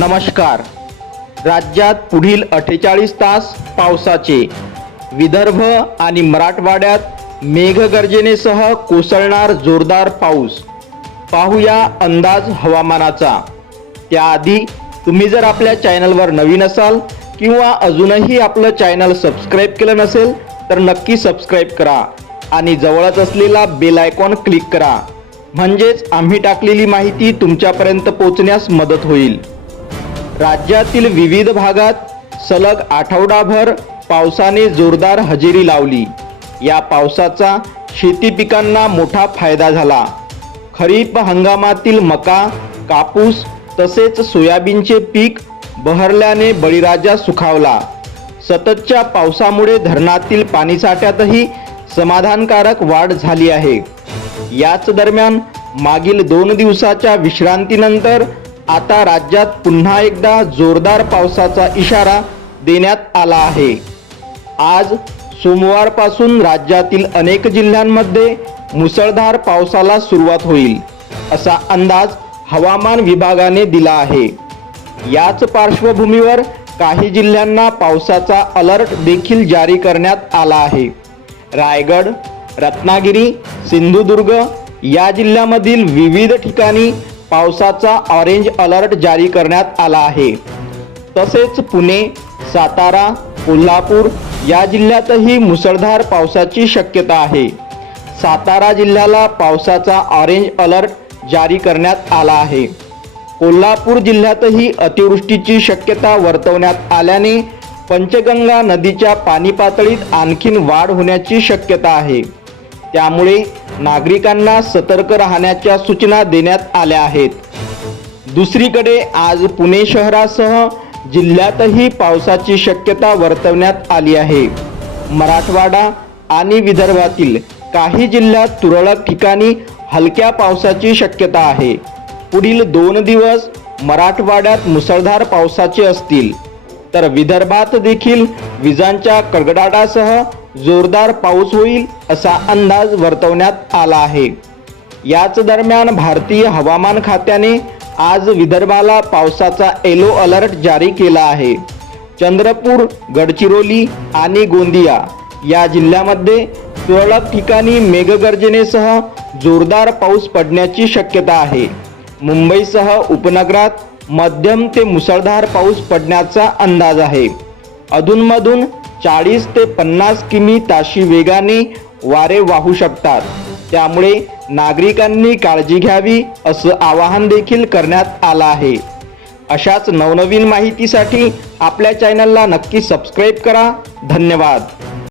नमस्कार. राज्यात पुढील अठ्ठेचाळीस तास पावसाचे. विदर्भ आणि मराठवाड्यात मेघगर्जनेसह कोसळणार जोरदार पाऊस. पाहूया अंदाज हवामानाचा. त्याआधी तुम्ही जर आपल्या चॅनलवर नवीन असाल किंवा अजूनही आपलं चॅनल सबस्क्राईब केलं नसेल तर नक्की सबस्क्राईब करा आणि जवळच असलेला बेल आयकॉन क्लिक करा. म्हणजेच आम्ही टाकलेली माहिती तुमच्यापर्यंत पोहोचण्यास मदत होईल. राज्यातील विविध भागात सलग आठवडाभर पावसाने जोरदार हजेरी लावली. या पावसाचा शेती पिकांना मोठा फायदा झाला. खरीप हंगामातील मका कापूस तसेच सोयाबीनचे पीक बहरल्याने बळीराजा सुखावला. सततच्या पावसामुळे धरणातील पाणीसाठ्यातही समाधानकारक वाढ झाली आहे. याच दरम्यान मागील दोन दिवसाच्या विश्रांतीनंतर आता राज्यात पुन्हा एकदा जोरदार पावसाचा इशारा देण्यात आला आहे. आज सोमवारपासून राज्यातील अनेक जिल्ह्यांमध्ये मुसळधार पावसाला सुरुवात होईल असा अंदाज हवामान विभागाने दिला आहे. याच पार्श्वभूमीवर काही जिल्ह्यांना पावसाचा अलर्ट देखील जारी करण्यात आला आहे. रायगड रत्नागिरी सिंधुदुर्ग या जिल्ह्यामधील विविध ठिकाणी पावसाचा ऑरेंज अलर्ट जारी करण्यात आला आहे. तसेच पुणे सातारा कोल्हापूर या जिल्ह्यातही मुसळधार पावसाची शक्यता आहे. सातारा जिल्ह्याला पावसाचा ऑरेंज अलर्ट जारी करण्यात आला आहे. कोल्हापूर जिल्ह्यातही अतिवृष्टीची शक्यता वर्तवण्यात आल्याने पंचगंगा नदीच्या पाणी पातळीत आणखीन वाढ होण्याची शक्यता आहे. त्यामुळे नागरिकांना सतर्क राहण्याच्या सूचना देण्यात आल्या आहेत. दुसरीकडे आज पुणे शहरासह जिल्ह्यातही पावसाची शक्यता वर्तवण्यात आली आहे. मराठवाडा आणि विदर्भातील काही जिल्ह्यात तुरळक ठिकाणी हलक्या पावसाची शक्यता आहे. पुढील दोन दिवस मराठवाड्यात मुसळधार पावसाचे असतील. तर विदर्भात देखील विजांच्या कडकडाटासह जोरदार पाऊस होईल असा अंदाज वर्तवण्यात आला आहे. याच दरम्यान भारतीय हवामान खात्याने आज विदर्भाला पावसाचा येलो अलर्ट जारी केला आहे. चंद्रपूर गडचिरोली आणि गोंदिया या जिल्ह्यामध्ये तुरळक ठिकाणी मेघगर्जनेसह जोरदार पाऊस पडण्याची शक्यता आहे. मुंबईसह उपनगरात मध्यम ते मुसळधार पाऊस पडण्याचा अंदाज आहे. अधूनमधून चाळीस ते पन्नास किमी ताशी वेगाने वारे वाहू शकतात. त्यामुळे नागरिकांनी काळजी घ्यावी असं आवाहन देखील करण्यात आलं आहे. अशाच नवनवीन माहितीसाठी आपल्या चॅनलला नक्की सबस्क्राईब करा. धन्यवाद.